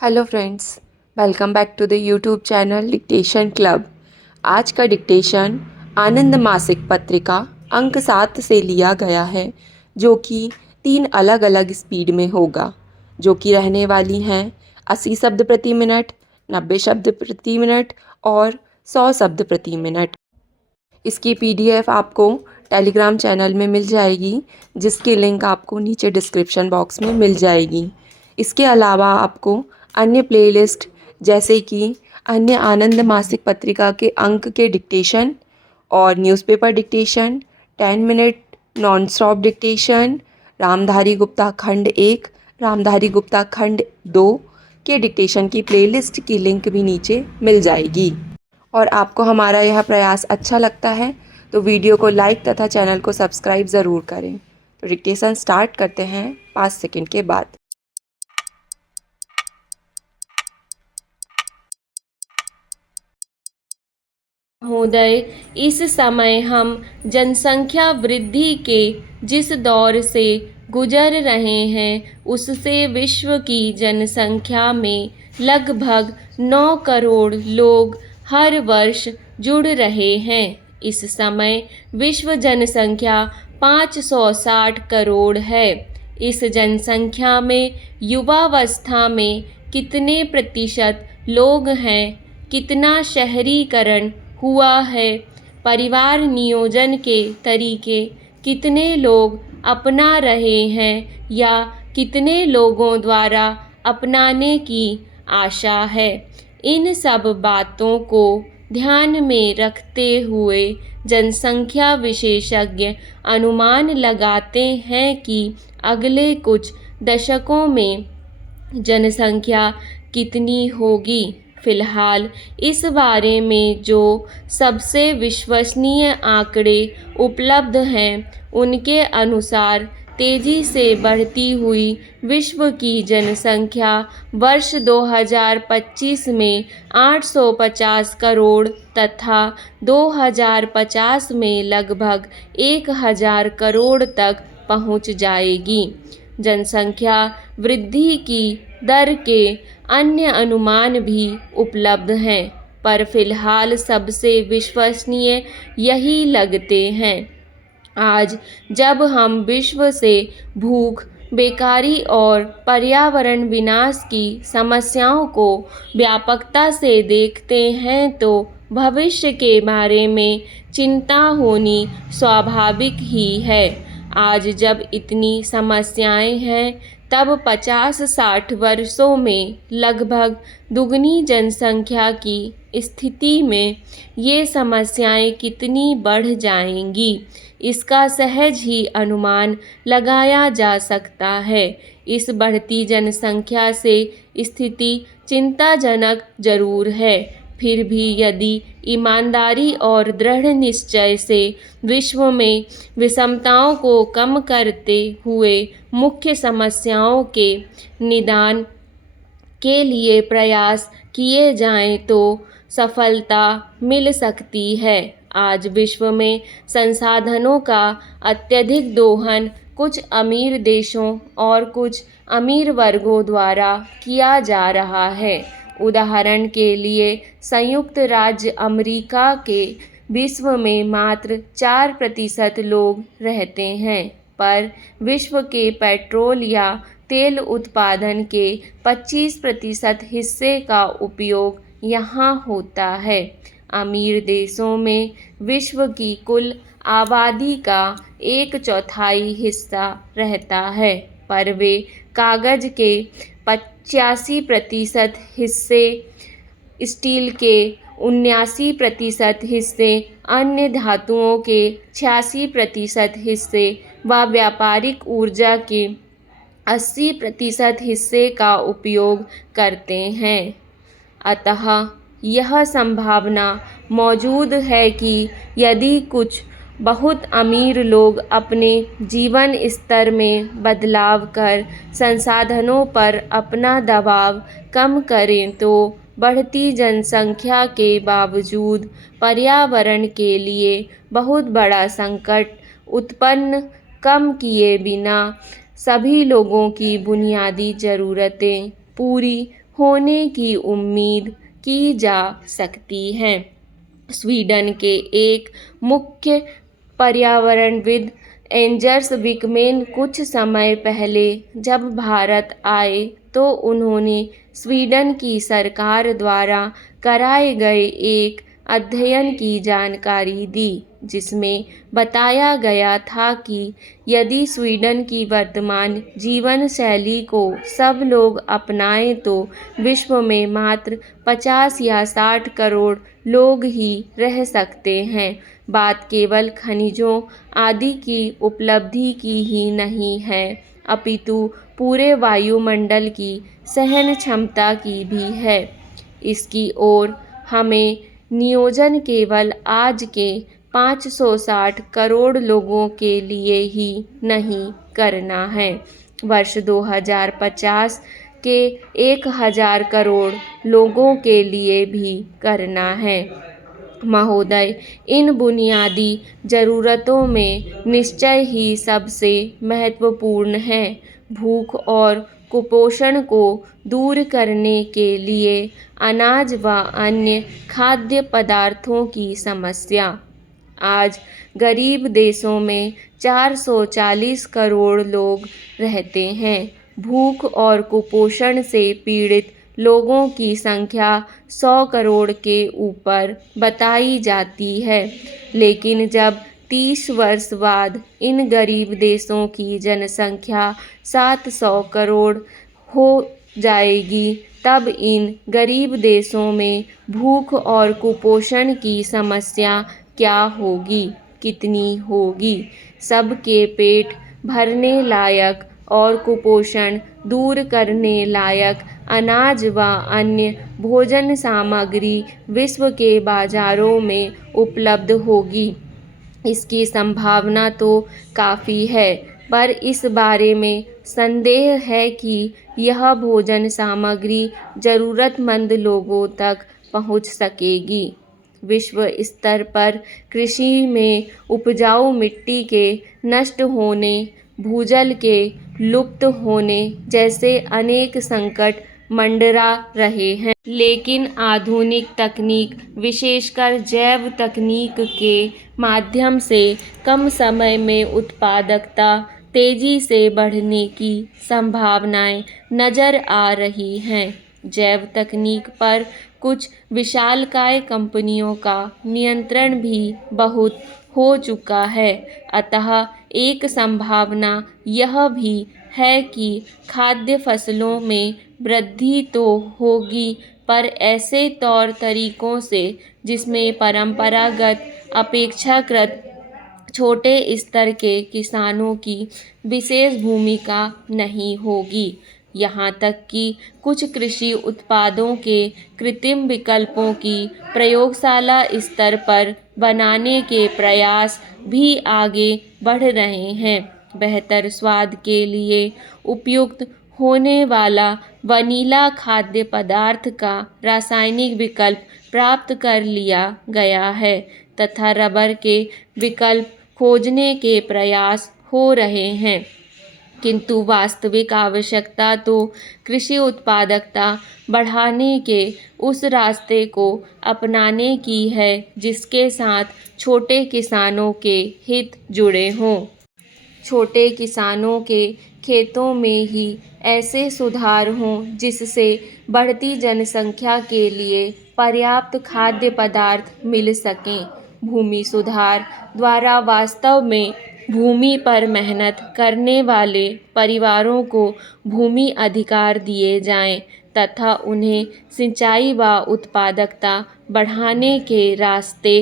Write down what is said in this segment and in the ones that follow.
Hello friends, welcome back to the YouTube channel dictation club. आज का dictation आनंद मासिक पत्रिका अंक 7 से लिया गया है, जो कि 3 अलग अलग स्पीड में होगा, जो कि रहने वाली हैं 80 शब्द प्रति मिनट, 90 शब्द प्रति मिनट और 100 शब्द प्रति मिनट। इसकी पीडीएफ आपको टेलीग्राम चैनल में मिल जाएगी, जिसकी लिंक आपको नीचे डिस्क्रिप्शन बॉक्स में मिल जाएगी। इसके अलावा आपको अन्य प्लेलिस्ट जैसे कि अन्य आनंद मासिक पत्रिका के अंक के डिक्टेशन और newspaper dictation, 10 minute non stop dictation, Ramdhari Gupta खंड 1, रामधारी गुप्ता खंड 2 के डिक्टेशन की प्लेलिस्ट की लिंक भी नीचे मिल जाएगी। और आपको हमारा यह प्रयास अच्छा लगता है तो वीडियो को लाइक तथा चैनल को सब्सक्राइब ज़रूर करें। तो डिक्टेशन स्टार्ट करते हैं 5 सेकंड के बाद। महोदय, इस समय हम जनसंख्या वृद्धि के जिस दौर से गुजर रहे हैं उससे विश्व की जनसंख्या में लगभग 9 करोड़ लोग हर वर्ष जुड़ रहे हैं। इस समय विश्व जनसंख्या 560 करोड़ है। इस जनसंख्या में युवावस्था में कितने प्रतिशत लोग हैं, कितना शहरीकरण हुआ है, परिवार नियोजन के तरीके कितने लोग अपना रहे हैं या कितने लोगों द्वारा अपनाने की आशा है, इन सब बातों को ध्यान में रखते हुए जनसंख्या विशेषज्ञ अनुमान लगाते हैं कि अगले कुछ दशकों में जनसंख्या कितनी होगी। फिलहाल इस बारे में जो सबसे विश्वसनीय आंकड़े उपलब्ध हैं उनके अनुसार तेज़ी से बढ़ती हुई विश्व की जनसंख्या वर्ष 2025 में 850 करोड़ तथा 2050 में लगभग 1000 करोड़ तक पहुंच जाएगी। जनसंख्या वृद्धि की दर के अन्य अनुमान भी उपलब्ध हैं, पर फिलहाल सबसे विश्वसनीय यही लगते हैं। आज जब हम विश्व से भूख, बेकारी और पर्यावरण विनाश की समस्याओं को व्यापकता से देखते हैं तो भविष्य के बारे में चिंता होनी स्वाभाविक ही है। आज जब इतनी समस्याएं हैं, तब 50-60 वर्षों में लगभग दुगनी जनसंख्या की स्थिति में ये समस्याएं कितनी बढ़ जाएंगी, इसका सहज ही अनुमान लगाया जा सकता है। इस बढ़ती जनसंख्या से स्थिति चिंताजनक जरूर है, फिर भी यदि ईमानदारी और दृढ़ निश्चय से विश्व में विषमताओं को कम करते हुए मुख्य समस्याओं के निदान के लिए प्रयास किए जाएं तो सफलता मिल सकती है। आज विश्व में संसाधनों का अत्यधिक दोहन कुछ अमीर देशों और कुछ अमीर वर्गों द्वारा किया जा रहा है। उदाहरण के लिए संयुक्त राज्य अमेरिका के विश्व में मात्र 4% लोग रहते हैं, पर विश्व के पेट्रोल या तेल उत्पादन के 25% हिस्से का उपयोग यहाँ होता है। अमीर देशों में विश्व की कुल आबादी का 1/4 हिस्सा रहता है, पर वे कागज़ के 85% हिस्से, स्टील के 79% हिस्से, अन्य धातुओं के 86% हिस्से व व्यापारिक ऊर्जा के 80% हिस्से का उपयोग करते हैं। अतः यह संभावना मौजूद है कि यदि कुछ बहुत अमीर लोग अपने जीवन स्तर में बदलाव कर संसाधनों पर अपना दबाव कम करें तो बढ़ती जनसंख्या के बावजूद पर्यावरण के लिए बहुत बड़ा संकट उत्पन्न कम किए बिना सभी लोगों की बुनियादी ज़रूरतें पूरी होने की उम्मीद की जा सकती है। स्वीडन के एक मुख्य पर्यावरणविद एंजर्स विकमेन कुछ समय पहले जब भारत आए तो उन्होंने स्वीडन की सरकार द्वारा कराए गए एक अध्ययन की जानकारी दी, जिसमें बताया गया था कि यदि स्वीडन की वर्तमान जीवन शैली को सब लोग अपनाएं तो विश्व में मात्र 50 या 60 करोड़ लोग ही रह सकते हैं। बात केवल खनिजों आदि की उपलब्धि की ही नहीं है, अपितु पूरे वायुमंडल की सहन क्षमता की भी है। इसकी ओर हमें नियोजन केवल आज के 560 करोड़ लोगों के लिए ही नहीं करना है, वर्ष 2050 के 1000 करोड़ लोगों के लिए भी करना है। महोदय, इन बुनियादी ज़रूरतों में निश्चय ही सबसे महत्वपूर्ण है भूख और कुपोषण को दूर करने के लिए अनाज व अन्य खाद्य पदार्थों की समस्या। आज गरीब देशों में 440 करोड़ लोग रहते हैं। भूख और कुपोषण से पीड़ित लोगों की संख्या 100 करोड़ के ऊपर बताई जाती है, लेकिन जब 30 वर्ष बाद इन गरीब देशों की जनसंख्या 700 करोड़ हो जाएगी, तब इन गरीब देशों में भूख और कुपोषण की समस्या क्या होगी, कितनी होगी। सबके पेट भरने लायक और कुपोषण दूर करने लायक अनाज व अन्य भोजन सामग्री विश्व के बाजारों में उपलब्ध होगी। इसकी संभावना तो काफ़ी है, पर इस बारे में संदेह है कि यह भोजन सामग्री ज़रूरतमंद लोगों तक पहुंच सकेगी। विश्व स्तर पर कृषि में उपजाऊ मिट्टी के नष्ट होने, भूजल के लुप्त होने जैसे अनेक संकट मंडरा रहे हैं, लेकिन आधुनिक तकनीक, विशेषकर जैव तकनीक के माध्यम से कम समय में उत्पादकता तेजी से बढ़ने की संभावनाएं नज़र आ रही हैं। जैव तकनीक पर कुछ विशालकाय कंपनियों का नियंत्रण भी बहुत हो चुका है, अतः एक संभावना यह भी है कि खाद्य फसलों में वृद्धि तो होगी, पर ऐसे तौर तरीकों से जिसमें परंपरागत अपेक्षाकृत छोटे स्तर के किसानों की विशेष भूमिका नहीं होगी। यहाँ तक कि कुछ कृषि उत्पादों के कृत्रिम विकल्पों की प्रयोगशाला स्तर पर बनाने के प्रयास भी आगे बढ़ रहे हैं। बेहतर स्वाद के लिए उपयुक्त होने वाला वनीला खाद्य पदार्थ का रासायनिक विकल्प प्राप्त कर लिया गया है तथा रबर के विकल्प खोजने के प्रयास हो रहे हैं, किंतु वास्तविक आवश्यकता तो कृषि उत्पादकता बढ़ाने के उस रास्ते को अपनाने की है जिसके साथ छोटे किसानों के हित जुड़े हों। छोटे किसानों के खेतों में ही ऐसे सुधार हों जिससे बढ़ती जनसंख्या के लिए पर्याप्त खाद्य पदार्थ मिल सकें। भूमि सुधार द्वारा वास्तव में भूमि पर मेहनत करने वाले परिवारों को भूमि अधिकार दिए जाएं तथा उन्हें सिंचाई व उत्पादकता बढ़ाने के रास्ते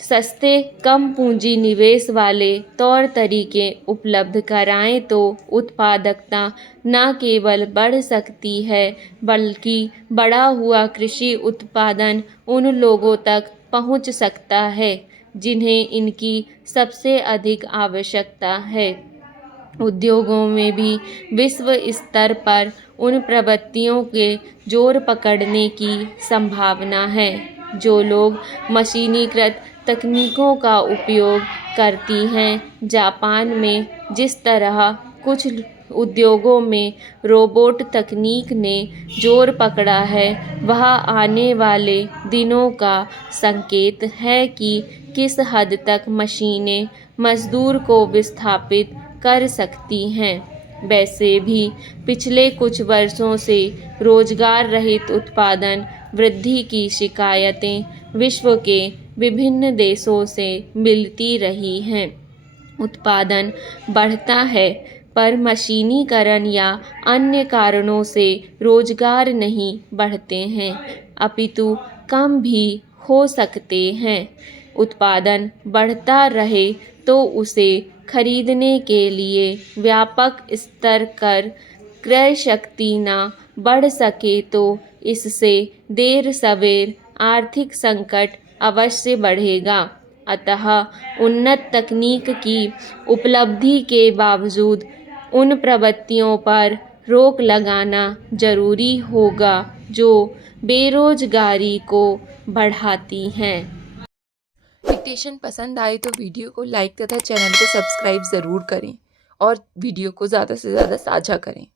सस्ते कम पूंजी निवेश वाले तौर तरीके उपलब्ध कराएं तो उत्पादकता न केवल बढ़ सकती है, बल्कि बढ़ा हुआ कृषि उत्पादन उन लोगों तक पहुंच सकता है जिन्हें इनकी सबसे अधिक आवश्यकता है। उद्योगों में भी विश्व स्तर पर उन प्रवृत्तियों के जोर पकड़ने की संभावना है जो लोग मशीनीकृत तकनीकों का उपयोग करती हैं। जापान में जिस तरह कुछ उद्योगों में रोबोट तकनीक ने जोर पकड़ा है, वह आने वाले दिनों का संकेत है कि किस हद तक मशीनें मजदूर को विस्थापित कर सकती हैं। वैसे भी पिछले कुछ वर्षों से रोजगार रहित उत्पादन वृद्धि की शिकायतें विश्व के विभिन्न देशों से मिलती रही हैं। उत्पादन बढ़ता है, पर मशीनीकरण या अन्य कारणों से रोजगार नहीं बढ़ते हैं, अपितु कम भी हो सकते हैं। उत्पादन बढ़ता रहे तो उसे खरीदने के लिए व्यापक स्तर कर क्रय शक्ति न बढ़ सके तो इससे देर सवेर आर्थिक संकट अवश्य बढ़ेगा। अतः उन्नत तकनीक की उपलब्धि के बावजूद उन प्रवृत्तियों पर रोक लगाना जरूरी होगा जो बेरोजगारी को बढ़ाती हैं। डिक्टेशन पसंद आए तो वीडियो को लाइक तथा चैनल को सब्सक्राइब ज़रूर करें और वीडियो को ज़्यादा से ज़्यादा साझा करें।